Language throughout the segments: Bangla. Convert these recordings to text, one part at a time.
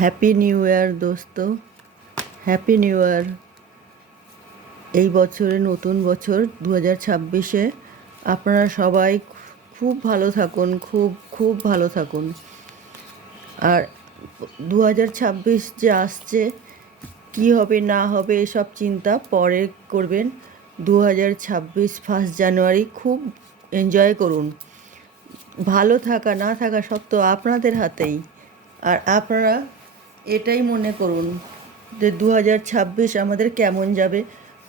হ্যাপি নিউ ইয়ার দোস্ত, হ্যাপি নিউ ইয়ার। এই বছরে নতুন বছর 2026-এ আপনারা সবাই খুব ভালো থাকুন, খুব খুব ভালো থাকুন। আর 2026 যে আসছে, কী হবে না হবে এসব চিন্তা পরে করবেন। 2026 ফার্স্ট জানুয়ারি খুব এনজয় করুন। ভালো থাকা না থাকা সব তো আপনাদের হাতেই। আর আপনারা এটাই মনে করুন যে 2026 আমাদের কেমন যাবে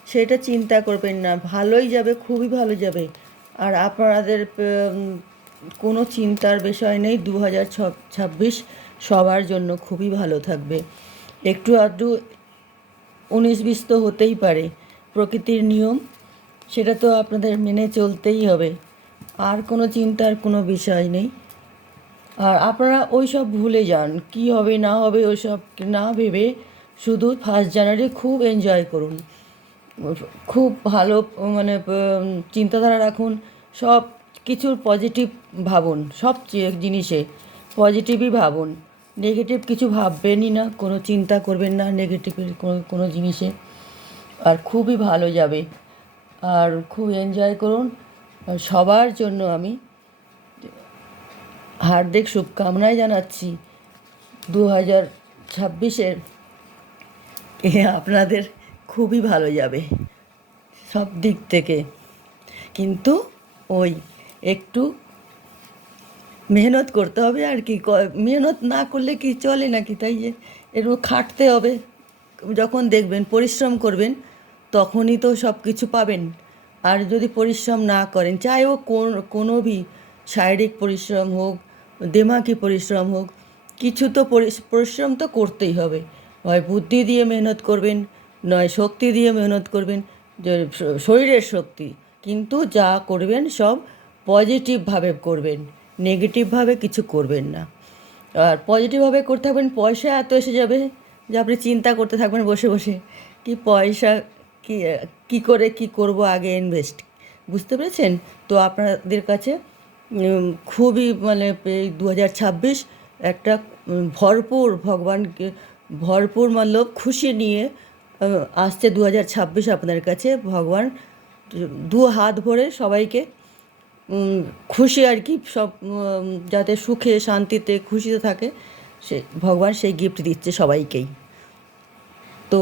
সেটা চিন্তা করবেন না, ভালোই যাবে, খুবই ভালো যাবে। আর আপনাদের কোনো চিন্তার বিষয় নেই। 2026 সবার জন্য খুবই ভালো থাকবে। একটু আধটু 19-20 তো হতেই পারে, প্রকৃতির নিয়ম, সেটা তো আপনাদের মেনে চলতেই হবে। আর কোনো চিন্তার কোনো বিষয় নেই। আর আপনারা ওই সব ভুলে যান, কি হবে না হবে ওই সব না ভেবে শুধু ফার্স্ট জানুয়ারি খুব এনজয় করুন, খুব ভালো মানে চিন্তাধারা রাখুন, সব কিছুর পজিটিভ ভাবুন, সব জিনিসে পজিটিভই ভাবুন। নেগেটিভ কিছু ভাববেনই না, কোনো চিন্তা করবেন না নেগেটিভের কোনো জিনিসে। আর খুবই ভালো যাবে, আর খুব এনজয় করুন। সবার জন্য আমি হার্দিক শুভকামনাই জানাচ্ছি 2026-এর আপনাদের খুবই ভালো যাবে সব দিক থেকে। কিন্তু ওই একটু মেহনত করতে হবে আর কি, মেহনত না করলে কি চলে নাকি? তাই যে একটু খাটতে হবে। যখন দেখবেন পরিশ্রম করবেন তখনই তো সব কিছু পাবেন। আর যদি পরিশ্রম না করেন, চাहे वो কোনো भी শারীরিক পরিশ্রম হোক, দিমাগি পরিশ্রম হোক, কিছু তো পরিশ্রম তো করতেই হবে। হয় বুদ্ধি দিয়ে মেহনত করবেন, নয় শক্তি দিয়ে মেহনত করবেন, যে শরীরের শক্তি। কিন্তু যা করবেন সব পজিটিভভাবে করবেন, নেগেটিভভাবে কিছু করবেন না। আর পজিটিভভাবে করতে থাকবেন। পয়সা এত এসে যাবে যে আপনি চিন্তা করতে থাকবেন বসে বসে, কি পয়সা কি কী করে কি করব, আগে ইনভেস্ট। বুঝতে পেরেছেন? তো আপনাদের কাছে খুবই মানে এই 2026 একটা ভরপুর ভগবানকে ভরপুর মতলব খুশি নিয়ে আসছে 2026 আপনাদের কাছে। ভগবান দু হাত ভরে সবাইকে খুশি আর কি, সব যাতে সুখে শান্তিতে খুশিতে থাকে, সে ভগবান সেই গিফট দিচ্ছে সবাইকেই। তো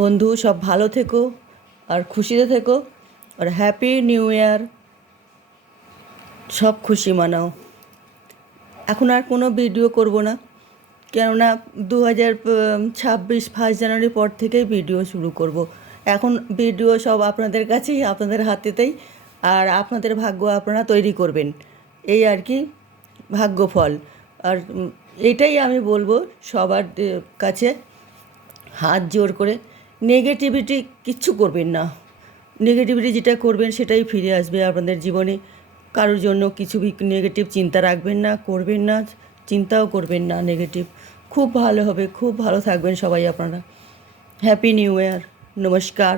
বন্ধু, সব ভালো থেকো আর খুশিতে থেকো, আর হ্যাপি নিউ ইয়ার, সব খুশি মানাও। এখন আর কোনো ভিডিও করব না, কেননা 2026 ফার্স্ট জানুয়ারির পর থেকেই ভিডিও শুরু করব। এখন ভিডিও সব আপনাদের কাছেই, আপনাদের হাতেতেই। আর আপনাদের ভাগ্য আপনারা তৈরি করবেন, এই আর কি, ভাগ্যফল। আর এটাই আমি বলবো সবার কাছে হাত জোর করে, নেগেটিভিটি কিচ্ছু করবেন না। নেগেটিভিটি যেটা করবেন সেটাই ফিরে আসবে আপনাদের জীবনে। কারোর জন্য কিছু নেগেটিভ চিন্তা রাখবেন না, করবেন না, চিন্তাও করবেন না নেগেটিভ। খুব ভালো হবে, খুব ভালো থাকবেন সবাই আপনারা। হ্যাপি নিউ ইয়ার, নমস্কার।